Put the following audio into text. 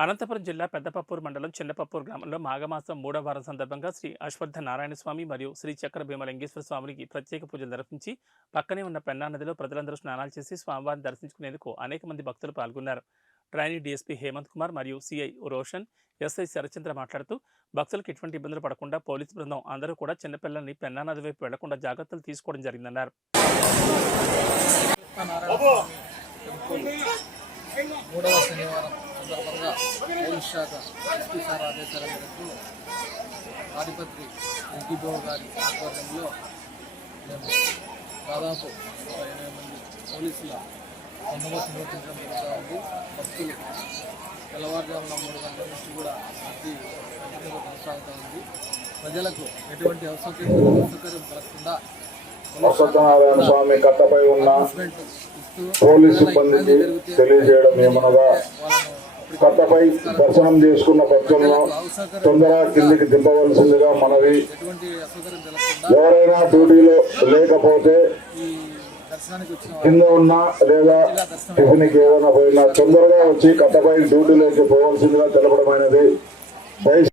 అనంతపురం జిల్లా పెద్దపప్పూరు మండలం చిన్నపప్పూరు గ్రామంలో మాఘమాసం మూడవ వారం సందర్భంగా శ్రీ అశ్వత్థ నారాయణ స్వామి మరియు శ్రీ చక్ర భీమలింగేశ్వర స్వామికి ప్రత్యేక పూజలు నిర్వహించి పక్కనే ఉన్న పెన్నా నదిలో ప్రజలందరూ స్నానాలు చేసి స్వామివారిని దర్శించుకునేందుకు అనేక మంది భక్తులు పాల్గొన్నారు. ట్రైనీ డీఎస్పీ హేమంత్ కుమార్ మరియు సిఐ రోషన్ ఎస్ఐ శరచంద్ర మాట్లాడుతూ భక్తులకు ఎటువంటి ఇబ్బందులు పడకుండా పోలీసు బృందం అందరూ కూడా చిన్నపిల్లల్ని పెన్నా నది వైపు వెళ్ళకుండా జాగ్రత్తలు తీసుకోవడం జరిగిందన్నారు. మూడవ శనివారం సందర్భంగా పోలీస్ శాఖ ఎస్పీ సార్ ఆదేశాల మేరకు ఆధిపత్రి వెంకీబాబు గారి ఆధ్వర్యంలో మేము దాదాపు ఒక ఎనభై మంది పోలీసుల బందోబస్తు నిర్వహించడం జరుగుతూ ఉంది భక్తులు తెల్లవారుజామున మూడు గంటల నుంచి కూడా కంటిన్యూగా కొనసాగుతూ ఉంది ప్రజలకు ఎటువంటి అసౌకర్యం అసౌకర్యం కలగకుండా సత్యనారాయణ స్వామి కట్టపై ఉన్న పోలీసు సిబ్బందికి తెలియజేయడం ఏమనగా కట్టపై దర్శనం చేసుకున్న భక్తులను తొందర కిందికి దింపవలసిందిగా మనవి. ఎవరైనా డ్యూటీలో లేకపోతే కింద ఉన్నా లేదా టిఫిన్కి ఏదైనా పోయినా తొందరగా వచ్చి కట్టపై డ్యూటీలోకి పోవాల్సిందిగా తెలపడమైనది.